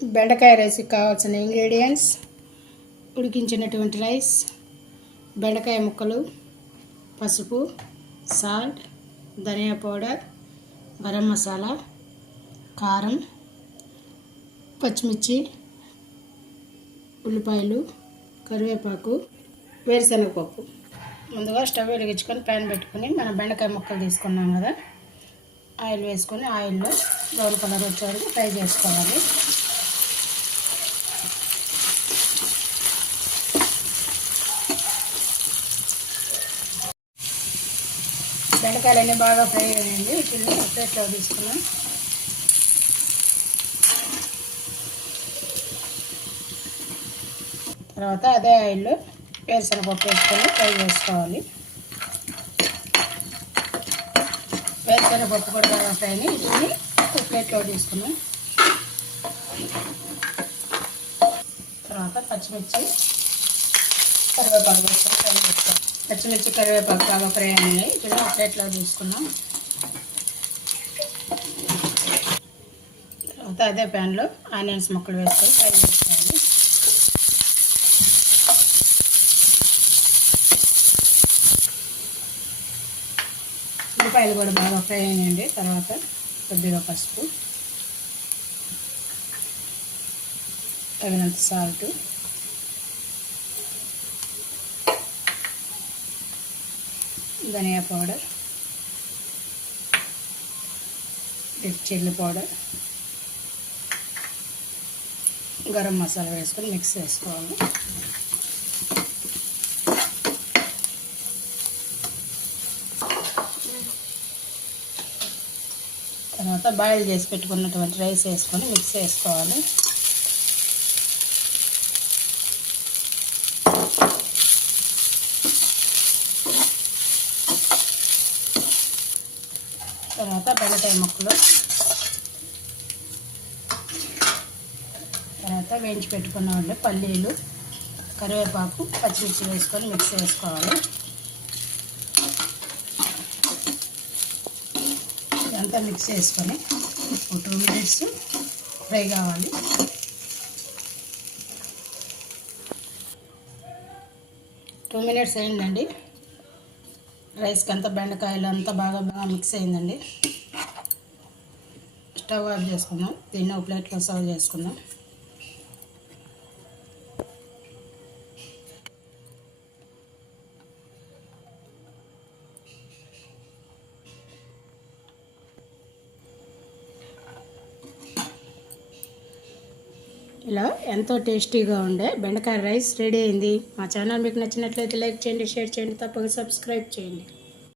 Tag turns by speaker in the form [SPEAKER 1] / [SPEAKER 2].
[SPEAKER 1] బెండకాయ రైస్కి కావాల్సిన ఇంగ్రీడియంట్స్ ఉడికించినటువంటి రైస్ బెండకాయ ముక్కలు పసుపు సాల్ట్ ధనియా పౌడర్ గరం మసాలా కారం పచ్చిమిర్చి ఉల్లిపాయలు కరివేపాకు వేరుశనగపప్పు. ముందుగా స్టవ్ వెలిగించుకొని ప్యాన్ పెట్టుకొని మనం బెండకాయ ముక్కలు తీసుకున్నాం కదా ఆయిల్ వేసుకొని ఆయిల్లో బ్రౌన్ కలర్ వచ్చే వరకు ఫ్రై చేసుకోవాలి. బెండకాయలు అన్నీ బాగా ఫ్రై అయ్యాయండి వీటిని ప్లేట్లో తీసుకున్నాం. తర్వాత అదే ఆయిల్లో వేరుశనగపప్పు వేసుకొని ఫ్రై చేసుకోవాలి. వేరుశనగపప్పు కూడా బాగా ఫ్రై అని వీటిని ప్లేట్లో తీసుకున్నాం. తర్వాత పచ్చిమిర్చి కరివేపాకు వేసుకొని ఫ్రై చేసుకోవాలి పచ్చిమిర్చి కరివేపాకు బాగా ఫ్రై అయినాయి ఇప్పుడు ఒక ప్లేట్లో తీసుకున్నాం తర్వాత అదే ప్యాన్లో ఆనియన్స్ ముక్కలు వేసుకొని ఫ్రై చేసుకోవాలి ఉల్లిపాయలు కూడా బాగా ఫ్రై అయినాయండి తర్వాత కొద్దిగా పసుపు తగినంత సాల్ట్ ధనియా powder red chilli powder garam masala వేసుకొని మిక్స్ చేసుకోవాలి. తర్వాత బాయిల్ చేసి పెట్టుకున్నటువంటి రైస్ వేసుకొని మిక్స్ చేసుకోవాలి. తర్వాత బెండకాయ ముక్కలు. తర్వాత వేయించి పెట్టుకున్న వాళ్ళు పల్లీలు కరివేపాకు పచ్చిమిర్చి వేసుకొని మిక్స్ వేసుకోవాలి ఇదంతా మిక్స్ చేసుకొని ఒక టూ మినిట్స్ ఫ్రై కావాలి. టూ మినిట్స్ అయిందండి. రైస్కి అంతా బెండకాయలు అంతా బాగా బాగా మిక్స్ అయిందండి. స్టవ్ ఆఫ్ చేసుకుందాం. దీన్ని ఒక ప్లేట్లో సర్వ్ చేసుకుందాం. ఇలా ఎంతో టేస్టీగా ఉండే బెండకాయ రైస్ రెడీ అయింది. మా ఛానల్ మీకు నచ్చినట్లయితే లైక్ చేయండి షేర్ చేయండి తప్పక సబ్స్క్రైబ్ చేయండి.